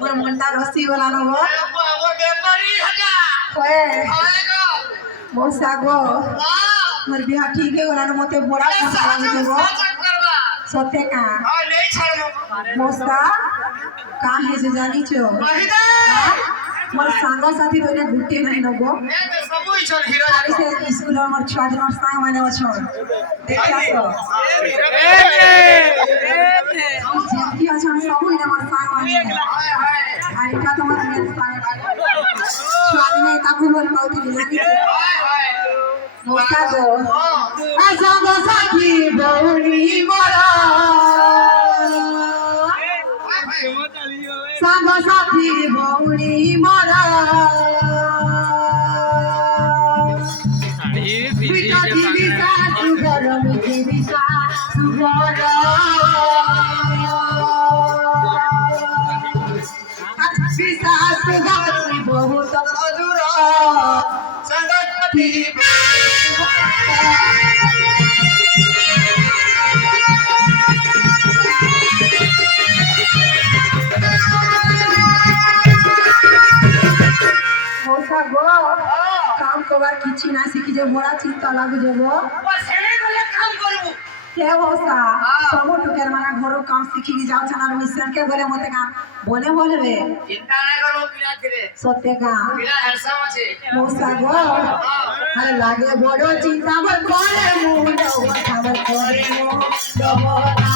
मोर मुंडा रस्सी वाला न हो वो बेपारी हटा ओए आएगा मोसा गो हां मोर बिहा ठीक है वाला न मोते बड़ा खतरा देबो करवा सत्य का हां नहीं छाड़ो मोसा का है जे जानी छो महिदा मोर सांगा साथी तो ने गुटे नहीं लगो ए तो सबुई छल हीरो खाली से स्कूल मोर छुआ दिन सांग माने छो देखिया तो जेती अछन सब ने मोर सांग माने আর এটা তোমার মেন পায় স্বামী কাকু বল পাউতি জানি মোসা গো আসাগো সাথী বউনি মরা সাগো সাথী বউনি মরা বিটা দিবিসা সুগর মিদিবিসা সুগর विश्वास गाती बहुत अधूरा संगति मोसा गो काम करवा किछि ना सिखि जे बड़ा चिंता लाग जेबो बस हेले गले काम करबो के मोसा सब टुकेर माना घरो काम सिखि जाओ छना मिशन के बोले मते का बोले बोलबे चिंता ना करो पिला करे सत्य का पिला हरसम আছে मोसा गो अरे लागे बड़ो चिंता मत करे मुंड उठावर करे डबोला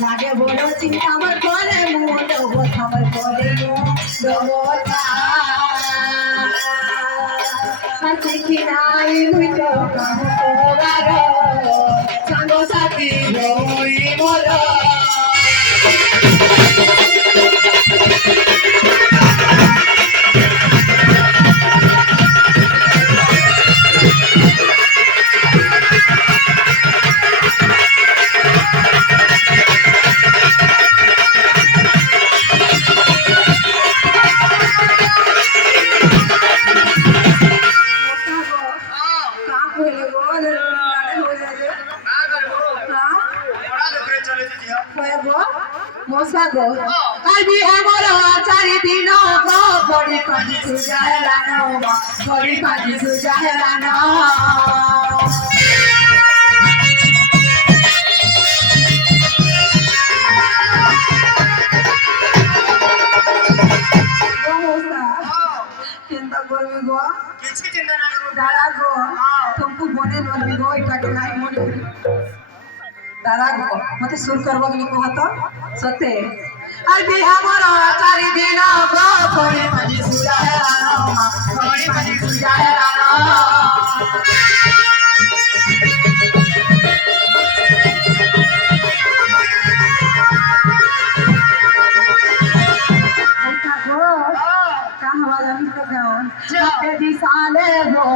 लागे बड़ो चिंता मत करे मुंड उठावर करे डबोला हसी नाई मुझो काम कोवारो संगो साथी होई मोरो मोसा गो अभी हमारा चारि दिन गो बड़ी पानी सुजाए लाना बड़ी पानी सुजाए लाना मोसा चिंता करबी गो किछि चिंता ना करो दादा गो तुमको बने नलबी गो इटा के नाही मोनी दादा गो मते सुर करबो के को हतो सते अभी हमारा चारि दिन गो बड़ी पानी सुजाए लाना बड़ी पानी सुजाए लाना का हवा जानी तो का दिसाले गो